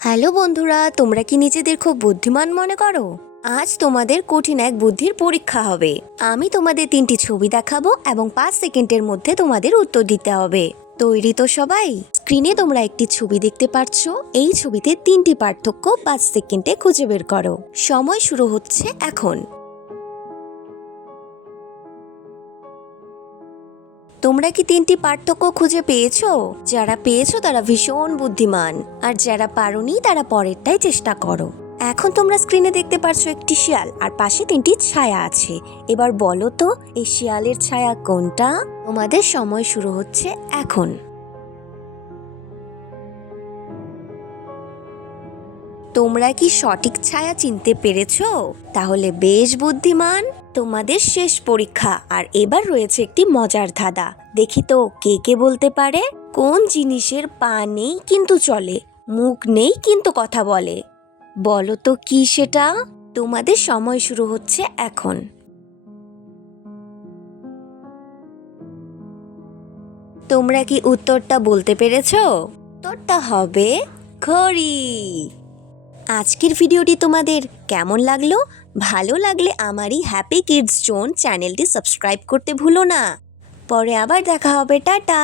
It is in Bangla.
হ্যালো বন্ধুরা, তোমরা কি নিজেদের খুব বুদ্ধিমান মনে করো? আজ তোমাদের কঠিন এক বুদ্ধির পরীক্ষা হবে। আমি তোমাদের 3টি ছবি দেখাবো এবং 5 সেকেন্ডের মধ্যে তোমাদের উত্তর দিতে হবে। তৈরি তো সবাই? স্ক্রিনে তোমরা একটি ছবি দেখতে পাচ্ছো। এই ছবিতে 3টি পার্থক্য 5 সেকেন্ডে খুঁজে বের করো। সময় শুরু হচ্ছে এখন। তোমরা কি 3টি পার্থক্য খুঁজে পেয়েছো? যারা পেয়েছো তারা ভীষণ বুদ্ধিমান, আর যারা পারোনি তারা পরেরটাই চেষ্টা করো। এখন তোমরা স্ক্রিনে দেখতে পাচ্ছ একটি শিয়াল আর পাশে 3টি ছায়া আছে। এবার বলো তো এই শিয়ালের ছায়া কোনটা? তোমাদের সময় শুরু হচ্ছে এখন। তোমরা কি সঠিক ছায়া চিনতে পেরেছো? তাহলে বেশ বুদ্ধিমান। তোমাদের শেষ পরীক্ষা, আর এবার রয়েছে একটি মজার ধাঁধা। দেখি তো কে কে বলতে পারে। কোন জিনিসের পা নেই কিন্তু চলে, মুখ নেই কিন্তু কথা বলে? বলো তো কি সেটা? তোমাদের সময় শুরু হচ্ছে এখন। তোমরা কি উত্তরটা বলতে পেরেছো? উত্তরটা হবে ঘড়ি। আজকের ভিডিওটি তোমাদের কেমন লাগলো? ভালো লাগলে আমারই হ্যাপি কিডস জোন চ্যানেলটি সাবস্ক্রাইব করতে ভুলো না। পরে আবার দেখা হবে, টাটা।